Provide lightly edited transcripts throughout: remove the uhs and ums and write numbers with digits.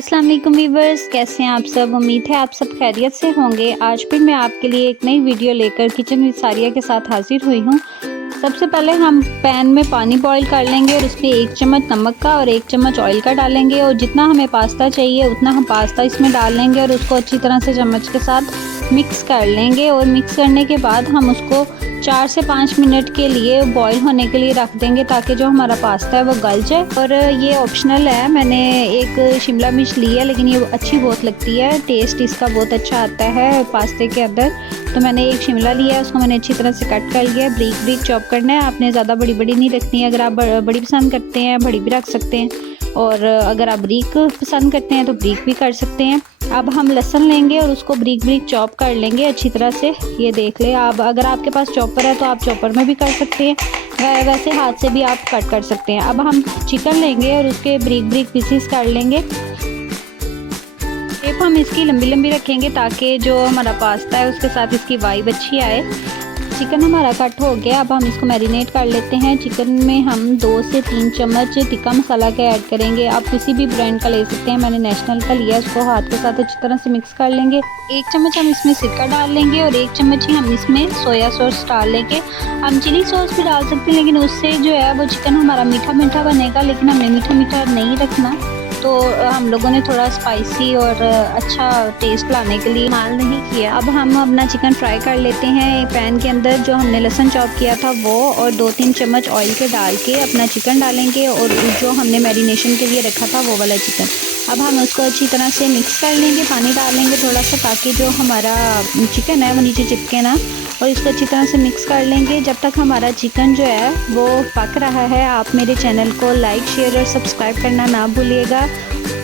अस्सलाम वालेकुम व्यूअर्स, कैसे हैं आप सब। उम्मीद है आप सब खैरियत से होंगे। आज फिर मैं आपके लिए एक नई वीडियो लेकर किचन विद सारिया के साथ हाजिर हुई हूँ। सबसे पहले हम पैन में पानी बॉईल कर लेंगे और इसमें 1 चम्मच नमक का और 1 चम्मच ऑयल का डालेंगे और जितना हमें पास्ता चाहिए उतना हम पास्ता इसमें डाल लेंगे और उसको अच्छी तरह से चम्मच के साथ मिक्स कर लेंगे। और मिक्स करने के बाद हम उसको 4 से 5 मिनट के लिए बॉईल होने के लिए रख देंगे ताकि जो हमारा पास्ता है वो गल जाए। और ये ऑप्शनल है, मैंने एक शिमला मिर्च ली है लेकिन ये अच्छी बहुत लगती है, टेस्ट इसका बहुत अच्छा आता है पास्ते के अंदर। तो मैंने एक शिमला लिया है, उसको मैंने अच्छी तरह से कट कर लिया है। ब्रीक ब्रीक चॉप करना है, आपने ज़्यादा बड़ी बड़ी नहीं रखनी है। अगर आप बड़ी पसंद करते हैं बड़ी भी रख सकते हैं, और अगर आप ब्रीक पसंद करते हैं तो ब्रीक भी कर सकते हैं। अब हम लहसुन लेंगे और उसको ब्रीक ब्रीक चॉप कर लेंगे अच्छी तरह से। ये देख ले आप, अगर आपके पास चॉपर है तो आप चॉपर में भी कर सकते हैं, वैसे हाथ से भी आप कट कर सकते हैं। अब हम चिकन लेंगे और उसके ब्रीक ब्रीक पीसेस कर लेंगे। शेप हम इसकी लंबी लंबी रखेंगे ताकि जो हमारा पास्ता है उसके साथ इसकी वाइब अच्छी आए। चिकन हमारा कट हो गया, अब हम इसको मैरिनेट कर लेते हैं। चिकन में हम 2 से 3 चम्मच टिक्का मसाला का ऐड करेंगे। आप किसी भी ब्रांड का ले सकते हैं, मैंने नेशनल का लिया। उसको हाथ के साथ अच्छी तरह से मिक्स कर लेंगे। 1 चम्मच हम इसमें सिरका डाल लेंगे और 1 चम्मच ही हम इसमें सोया सॉस डाल लेंगे। हम चिली सॉस भी डाल सकते हैं लेकिन उससे जो है वो चिकन हमारा मीठा मीठा बनेगा, लेकिन हमने मीठा मीठा नहीं रखना, तो हम लोगों ने थोड़ा स्पाइसी और अच्छा टेस्ट लाने के लिए इस्तेमाल नहीं किया। अब हम अपना चिकन फ्राई कर लेते हैं। पैन के अंदर जो हमने लहसुन चॉप किया था वो और 2-3 चम्मच ऑयल के डाल के अपना चिकन डालेंगे और जो हमने मैरिनेशन के लिए रखा था वो वाला चिकन। अब हम उसको अच्छी तरह से मिक्स कर लेंगे, पानी डालेंगे थोड़ा सा ताकि जो हमारा चिकन है वो नीचे चिपके ना, और इसको अच्छी तरह से मिक्स कर लेंगे जब तक हमारा चिकन जो है वो पक रहा है। आप मेरे चैनल को लाइक शेयर और सब्सक्राइब करना ना भूलिएगा।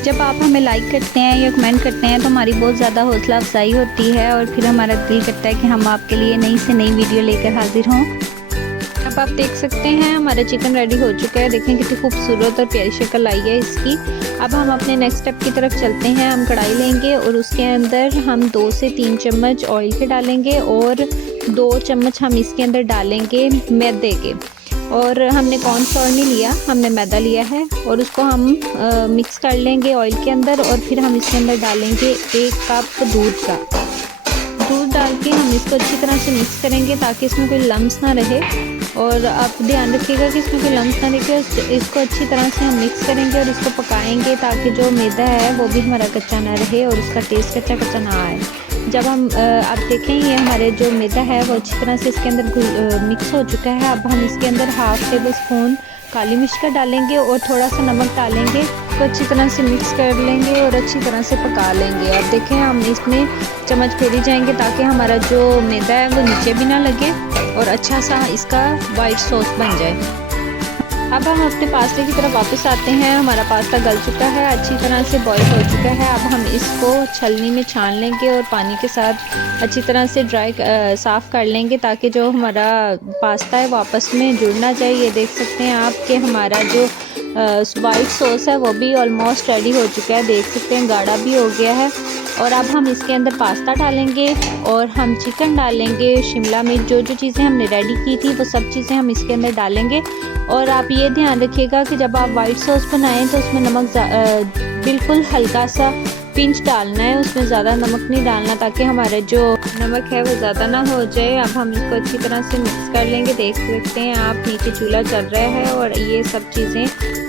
जब आप हमें लाइक करते हैं या कमेंट करते हैं तो हमारी बहुत ज़्यादा हौसला अफजाई होती है और फिर हमारा दिल करता है कि हम आपके लिए नई से नई वीडियो लेकर हाजिर हों। अब आप देख सकते हैं हमारा चिकन रेडी हो चुका है। देखें कितनी खूबसूरत और प्यारी शक्ल आई है इसकी। अब हम अपने नेक्स्ट स्टेप की तरफ चलते हैं। हम कढ़ाई लेंगे और उसके अंदर हम 2 से 3 चम्मच ऑयल के डालेंगे और 2 चम्मच हम इसके अंदर डालेंगे मैदे के। और हमने कॉर्नफ्लोर नहीं लिया, हमने मैदा लिया है और उसको हम मिक्स कर लेंगे ऑयल के अंदर। और फिर हम इसके अंदर डालेंगे 1 कप दूध डाल के हम इसको अच्छी तरह से मिक्स करेंगे ताकि इसमें कोई लम्स ना रहे। और आप ध्यान रखिएगा कि इसमें कोई लम्स ना रहे। इसको अच्छी तरह से हम मिक्स करेंगे और इसको पकाएंगे ताकि जो मैदा है वो भी हमारा कच्चा ना रहे और उसका टेस्ट कच्चा ना आए। जब हम आप देखें ये हमारे जो मैदा है वो अच्छी तरह से इसके अंदर मिक्स हो चुका है। अब हम इसके अंदर 1/2 टेबल स्पून काली मिर्च का डालेंगे और थोड़ा सा नमक डालेंगे, तो अच्छी तरह से मिक्स कर लेंगे और अच्छी तरह से पका लेंगे। अब देखें हम इसमें चम्मच फेरी जाएंगे ताकि हमारा जो मैदा है वो नीचे भी ना लगे और अच्छा सा इसका वाइट सॉस बन जाए। अब हम अपने पास्ते की तरफ वापस आते हैं। हमारा पास्ता गल चुका है, अच्छी तरह से बॉईल हो चुका है। अब हम इसको छलनी में छान लेंगे और पानी के साथ अच्छी तरह से साफ़ कर लेंगे ताकि जो हमारा पास्ता है वो आपस में जुड़ ना जाए। ये देख सकते हैं आप कि हमारा जो वाइट सॉस है वो भी ऑलमोस्ट रेडी हो चुका है। देख सकते हैं गाढ़ा भी हो गया है। और अब हम इसके अंदर पास्ता डालेंगे और हम चिकन डालेंगे, शिमला मिर्च, जो चीज़ें हमने रेडी की थी वो सब चीज़ें हम इसके अंदर डालेंगे। और आप ये ध्यान रखिएगा कि जब आप वाइट सॉस बनाएं तो उसमें नमक बिल्कुल हल्का सा पिंच डालना है, उसमें ज़्यादा नमक नहीं डालना ताकि हमारा जो नमक है वो ज़्यादा ना हो जाए। अब हम इसको अच्छी तरह से मिक्स कर लेंगे। देख सकते हैं आप नीचे चूल्हा चल रहा है और ये सब चीज़ें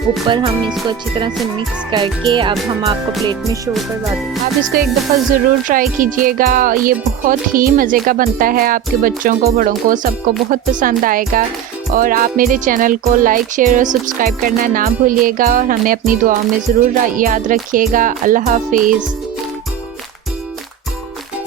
ऊपर हम इसको अच्छी तरह से मिक्स करके अब हम आपको प्लेट में शो करवा दें। आप इसको एक दफ़ा ज़रूर ट्राई कीजिएगा, ये बहुत ही मज़े का बनता है। आपके बच्चों को, बड़ों को, सबको बहुत पसंद आएगा। और आप मेरे चैनल को लाइक शेयर और सब्सक्राइब करना ना भूलिएगा और हमें अपनी दुआओं में ज़रूर याद रखिएगा। अल्लाह हाफिज़।